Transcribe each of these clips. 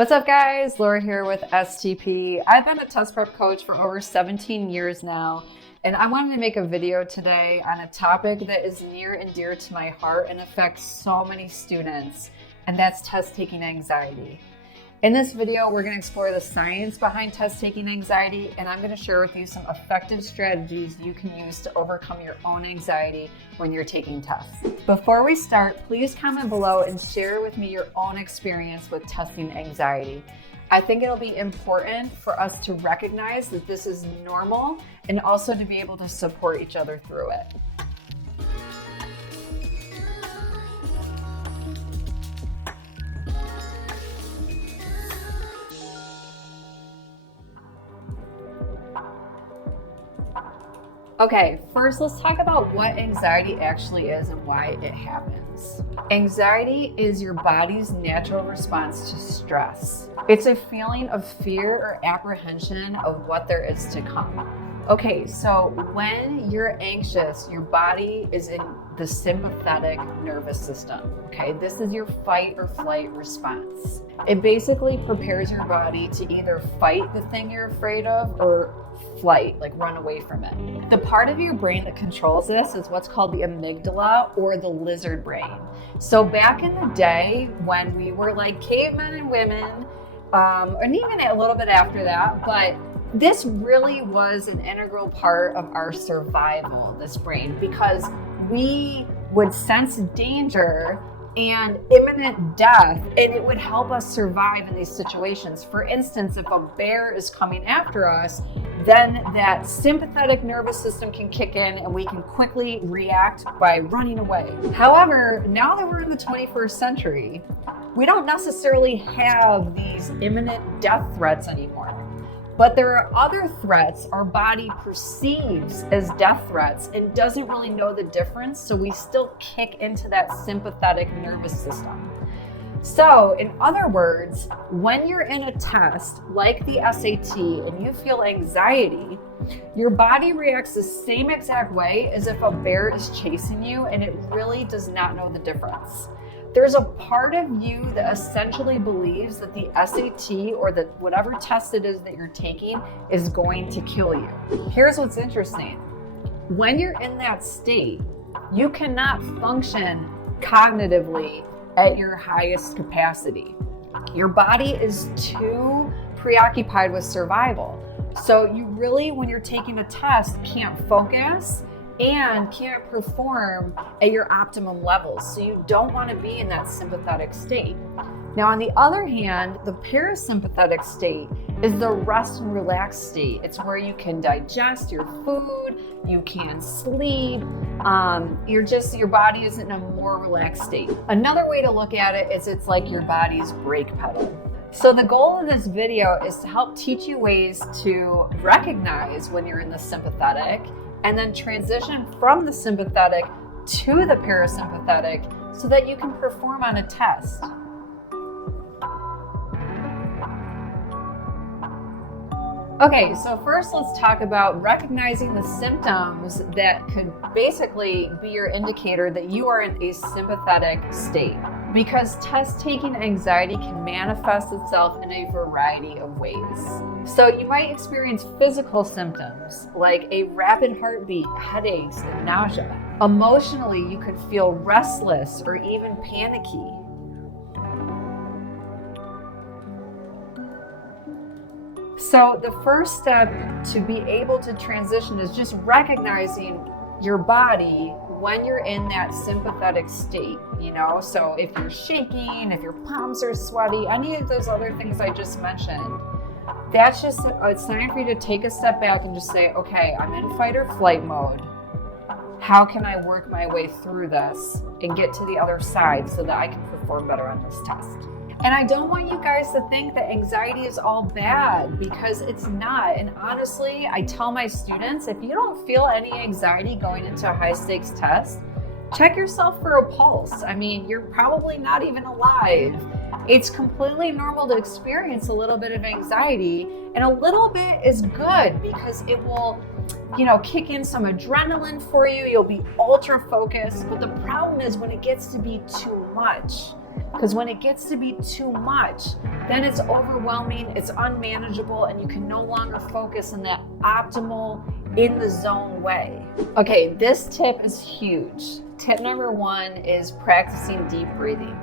What's up guys, Laura here with STP. I've been a test prep coach for over 17 years now, and I wanted to make a video today on a topic that is near and dear to my heart and affects so many students, and that's test taking anxiety. In this video, we're going to explore the science behind test taking anxiety, and I'm going to share with you some effective strategies you can use to overcome your own anxiety when you're taking tests. Before we start, please comment below and share with me your own experience with testing anxiety. I think it'll be important for us to recognize that this is normal and also to be able to support each other through it. Okay, first let's talk about what anxiety actually is and why it happens. Anxiety is your body's natural response to stress. It's a feeling of fear or apprehension of what there is to come. Okay, so when you're anxious, your body is in the sympathetic nervous system. Okay, this is your fight or flight response. It basically prepares your body to either fight the thing you're afraid of or flight, like run away from it. The part of your brain that controls this is what's called the amygdala or the lizard brain. So back in the day when we were like cavemen and women, and even a little bit after that, but this really was an integral part of our survival, this brain, because we would sense danger and imminent death, and it would help us survive in these situations. For instance, if a bear is coming after us, then that sympathetic nervous system can kick in and we can quickly react by running away. However, now that we're in the 21st century, we don't necessarily have these imminent death threats anymore. But there are other threats our body perceives as death threats and doesn't really know the difference, so we still kick into that sympathetic nervous system. So, in other words, when you're in a test like the SAT and you feel anxiety, your body reacts the same exact way as if a bear is chasing you, and it really does not know the difference. There's a part of you that essentially believes that the SAT or that whatever test it is that you're taking is going to kill you. Here's what's interesting. When you're in that state, you cannot function cognitively at your highest capacity. Your body is too preoccupied with survival. So you really, when you're taking a test, can't focus and can't perform at your optimum levels. So you don't want to be in that sympathetic state. Now, on the other hand, the parasympathetic state is the rest and relax state. It's where you can digest your food, you can sleep, your body is in a more relaxed state. Another way to look at it is it's like your body's brake pedal. So the goal of this video is to help teach you ways to recognize when you're in the sympathetic and then transition from the sympathetic to the parasympathetic so that you can perform on a test. Okay, so first let's talk about recognizing the symptoms that could basically be your indicator that you are in a sympathetic state. Because test-taking anxiety can manifest itself in a variety of ways. So you might experience physical symptoms like a rapid heartbeat, headaches, and nausea. Emotionally, you could feel restless or even panicky. So the first step to be able to transition is just recognizing your body when you're in that sympathetic state, So if you're shaking, if your palms are sweaty, any of those other things I just mentioned, that's just a sign for you to take a step back and just say, okay, I'm in fight or flight mode. How can I work my way through this and get to the other side so that I can perform better on this test? And I don't want you guys to think that anxiety is all bad, because it's not. And honestly, I tell my students, if you don't feel any anxiety going into a high stakes test, check yourself for a pulse. I mean, you're probably not even alive. It's completely normal to experience a little bit of anxiety, and a little bit is good because it will, kick in some adrenaline for you. You'll be ultra focused, but the problem is when it gets to be too much. Because when it gets to be too much, then it's overwhelming, it's unmanageable, and you can no longer focus in that optimal, in the zone way. Okay, this tip is huge. Tip number 1 is practicing deep breathing.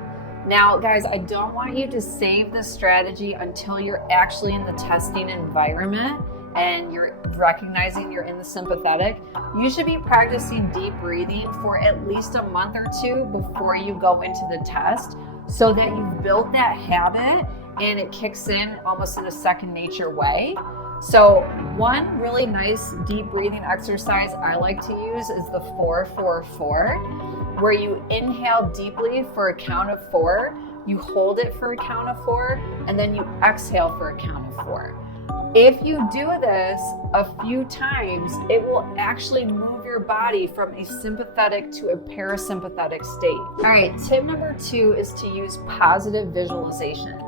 Now, guys, I don't want you to save this strategy until you're actually in the testing environment and you're recognizing you're in the sympathetic. You should be practicing deep breathing for at least a month or 2 before you go into the test, so that you've built that habit and it kicks in almost in a second nature way. So one really nice deep breathing exercise I like to use is the 4-4-4, where you inhale deeply for a count of 4, you hold it for a count of 4, and then you exhale for a count of 4. If you do this a few times, it will actually move your body from a sympathetic to a parasympathetic state. All right, tip number 2 is to use positive visualization.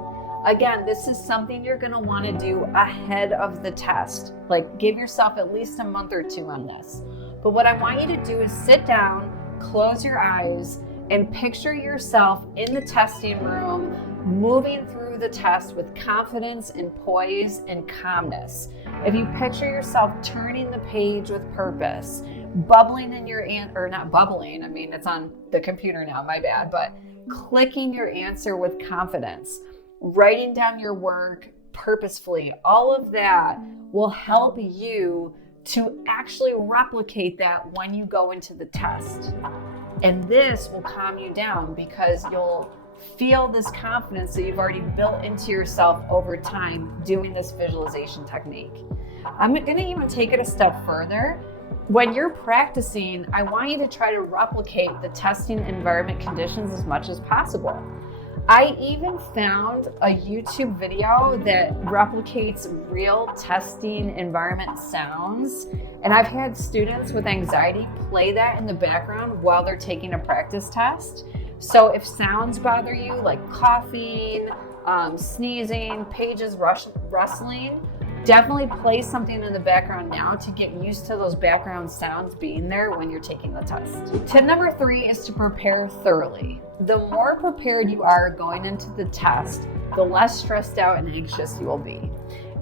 Again, this is something you're going to want to do ahead of the test. Like, give yourself at least a month or 2 on this. But what I want you to do is sit down, close your eyes, and picture yourself in the testing room, moving through the test with confidence and poise and calmness. If you picture yourself turning the page with purpose, bubbling in your or not bubbling, I mean, it's on the computer now, my bad, but clicking your answer with confidence, writing down your work purposefully, all of that will help you to actually replicate that when you go into the test. And this will calm you down because you'll feel this confidence that you've already built into yourself over time doing this visualization technique. I'm going to even take it a step further. When you're practicing, I want you to try to replicate the testing environment conditions as much as possible. I even found a YouTube video that replicates real testing environment sounds, and I've had students with anxiety play that in the background while they're taking a practice test. So if sounds bother you, like coughing, sneezing, pages rustling, definitely play something in the background now to get used to those background sounds being there when you're taking the test. Tip number 3 is to prepare thoroughly. The more prepared you are going into the test, the less stressed out and anxious you will be.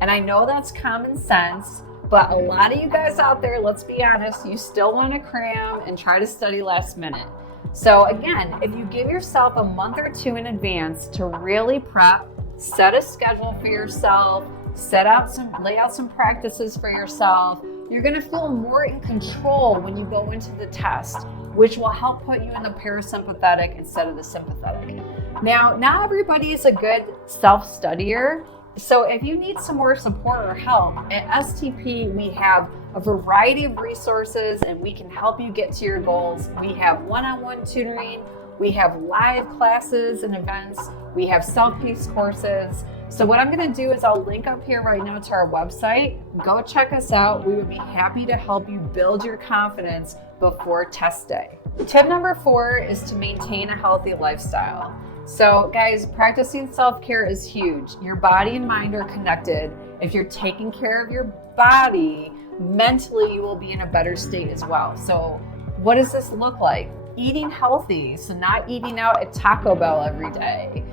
And I know that's common sense, but a lot of you guys out there, let's be honest, you still want to cram and try to study last minute. So again, if you give yourself a month or 2 in advance to really prep, set a schedule for yourself, lay out some practices for yourself, you're going to feel more in control when you go into the test, which will help put you in the parasympathetic instead of the sympathetic. Now, not everybody is a good self-studier. So if you need some more support or help, at STP, we have a variety of resources and we can help you get to your goals. We have one-on-one tutoring, we have live classes and events, we have self-paced courses. So what I'm going to do is I'll link up here right now to our website. Go check us out. We would be happy to help you build your confidence before test day. Tip number 4 is to maintain a healthy lifestyle. So guys, practicing self-care is huge. Your body and mind are connected. If you're taking care of your body, mentally you will be in a better state as well. So what does this look like? Eating healthy, so not eating out at Taco Bell every day.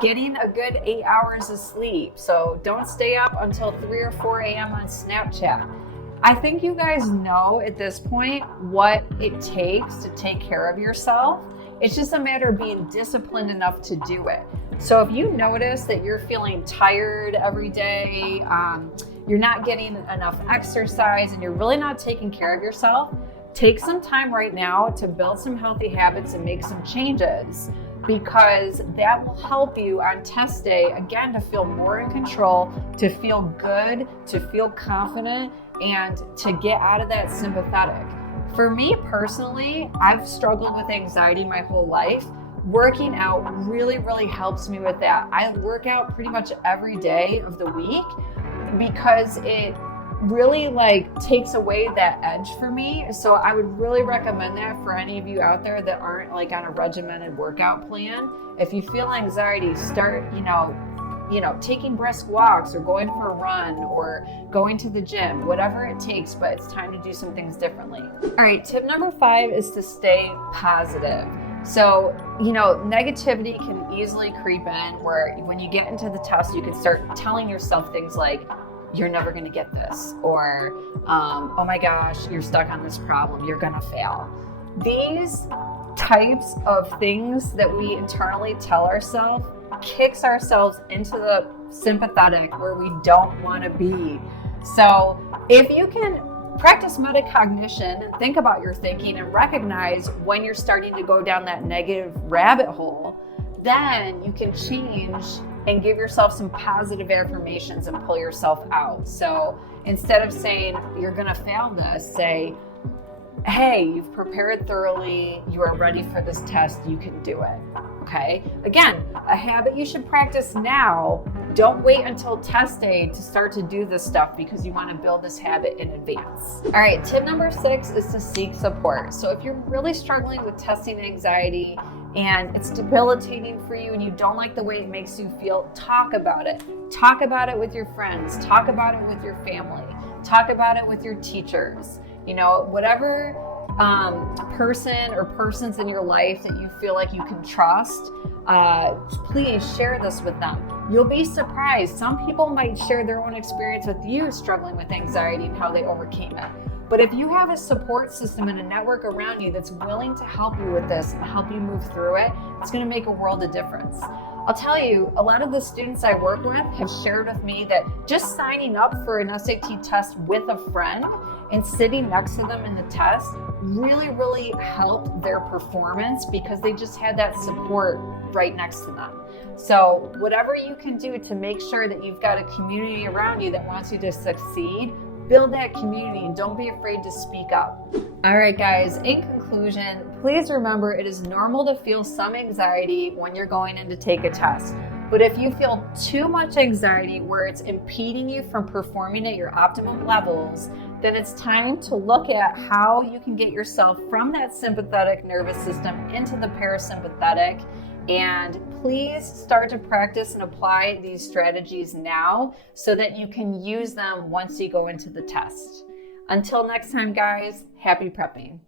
Getting a good 8 hours of sleep. So don't stay up until 3 or 4 a.m. on Snapchat. I think you guys know at this point what it takes to take care of yourself. It's just a matter of being disciplined enough to do it. So if you notice that you're feeling tired every day, you're not getting enough exercise, and you're really not taking care of yourself, take some time right now to build some healthy habits and make some changes, because that will help you on test day, again, to feel more in control, to feel good, to feel confident, and to get out of that sympathetic. For me personally, I've struggled with anxiety my whole life. Working out really, really helps me with that. I work out pretty much every day of the week because it really takes away that edge for me. So I would really recommend that for any of you out there that aren't on a regimented workout plan. If you feel anxiety, start, taking brisk walks or going for a run or going to the gym, whatever it takes, but it's time to do some things differently. All right, tip number 5 is to stay positive. So, negativity can easily creep in where when you get into the test, you can start telling yourself things like, you're never going to get this, or, oh my gosh, you're stuck on this problem, you're going to fail. These types of things that we internally tell ourselves kicks ourselves into the sympathetic where we don't want to be. So if you can practice metacognition, think about your thinking and recognize when you're starting to go down that negative rabbit hole, then you can change and give yourself some positive affirmations and pull yourself out. So instead of saying, you're gonna fail this, say, hey, you've prepared thoroughly, you are ready for this test, you can do it. Okay? Again, a habit you should practice now. Don't wait until test day to start to do this stuff because you want to build this habit in advance. All right, tip number 6 is to seek support. So if you're really struggling with testing anxiety and it's debilitating for you and you don't like the way it makes you feel, talk about it. Talk about it with your friends. Talk about it with your family. Talk about it with your teachers. Whatever person or persons in your life that you feel like you can trust, please share this with them. You'll be surprised. Some people might share their own experience with you struggling with anxiety and how they overcame it. But if you have a support system and a network around you that's willing to help you with this and help you move through it, it's going to make a world of difference. I'll tell you, a lot of the students I work with have shared with me that just signing up for an SAT test with a friend and sitting next to them in the test really, really helped their performance because they just had that support right next to them. So whatever you can do to make sure that you've got a community around you that wants you to succeed, build that community and don't be afraid to speak up. All right, guys, in conclusion, please remember it is normal to feel some anxiety when you're going in to take a test. But if you feel too much anxiety where it's impeding you from performing at your optimum levels, then it's time to look at how you can get yourself from that sympathetic nervous system into the parasympathetic. And please start to practice and apply these strategies now so that you can use them once you go into the test. Until next time, guys, happy prepping.